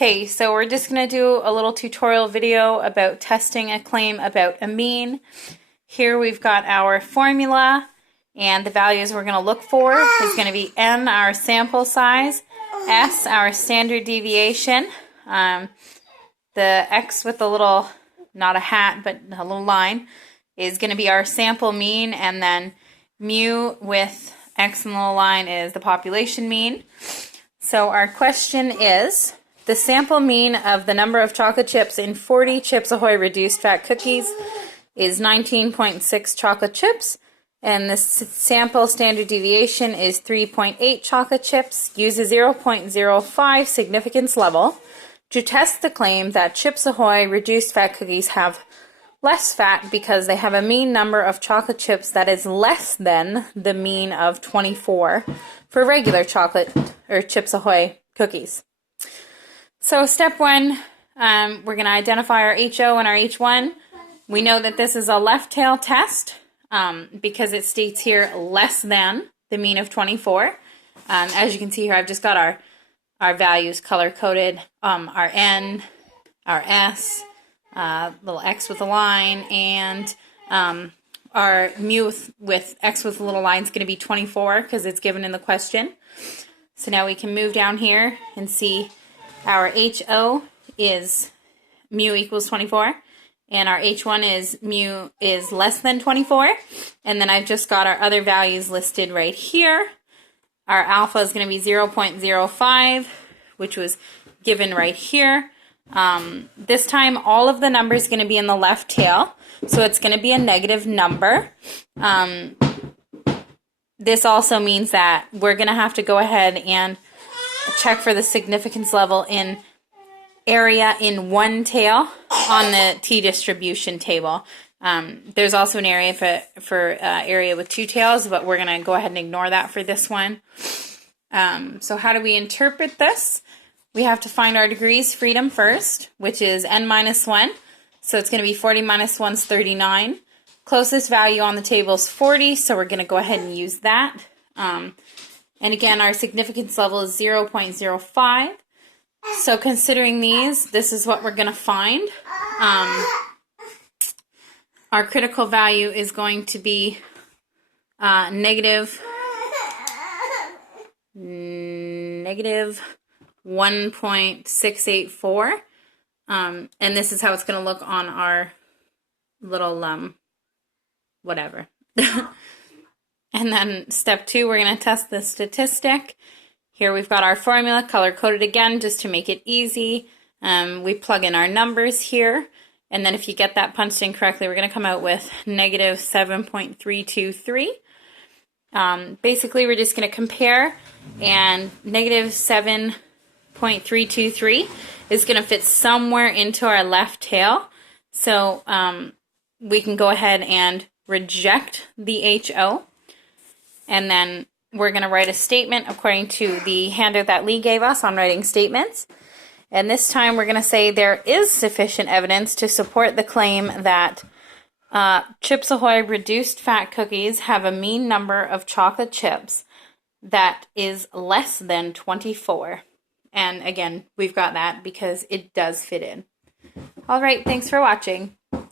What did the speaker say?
Okay, so we're just going to do a little tutorial video about testing a claim about a mean. Here we've got our formula, and the values we're going to look for is going to be n, our sample size, s, our standard deviation, the x with a little, not a hat, but a little line, is going to be our sample mean, and then mu with x and the little line is the population mean. So our question is, the sample mean of the number of chocolate chips in 40 Chips Ahoy reduced fat cookies is 19.6 chocolate chips, and the sample standard deviation is 3.8 chocolate chips. Use a 0.05 significance level to test the claim that Chips Ahoy reduced fat cookies have less fat because they have a mean number of chocolate chips that is less than the mean of 24 for regular chocolate or Chips Ahoy cookies. So step one, we're going to identify our HO and our H1. We know that this is a left tail test because it states here less than the mean of 24. As you can see here, I've just got our values color coded, our N, our S, little X with a line, and our mu with X with a little line is going to be 24 because it's given in the question. So now we can move down here and see our HO is mu equals 24, and our H1 is mu is less than 24, and then I've just got our other values listed right here. Our alpha is going to be 0.05, which was given right here. This time all of the numbers are going to be in the left tail, so it's going to be a negative number. This also means that we're going to have to go ahead and check for the significance level in area in one tail on the t-distribution table. There's also an area for area with two tails, but we're going to go ahead and ignore that for this one. So how do we interpret this? We have to find our degrees freedom first, which is n minus 1. So it's going to be 40 minus 1 is 39. Closest value on the table is 40, so we're going to go ahead and use that. And again, our significance level is 0.05. So considering these, this is what we're going to find. Our critical value is going to be negative 1.684. And this is how it's going to look on our little whatever. And then step 2, we're going to test the statistic. Here we've got our formula color-coded again just to make it easy. We plug in our numbers here, and then if you get that punched in correctly, we're going to come out with negative 7.323. Basically, we're just going to compare, and negative 7.323 is going to fit somewhere into our left tail. So we can go ahead and reject the HO. And then we're going to write a statement according to the handout that Lee gave us on writing statements. And this time we're going to say there is sufficient evidence to support the claim that Chips Ahoy reduced fat cookies have a mean number of chocolate chips that is less than 24. And again, we've got that because it does fit in. All right, thanks for watching.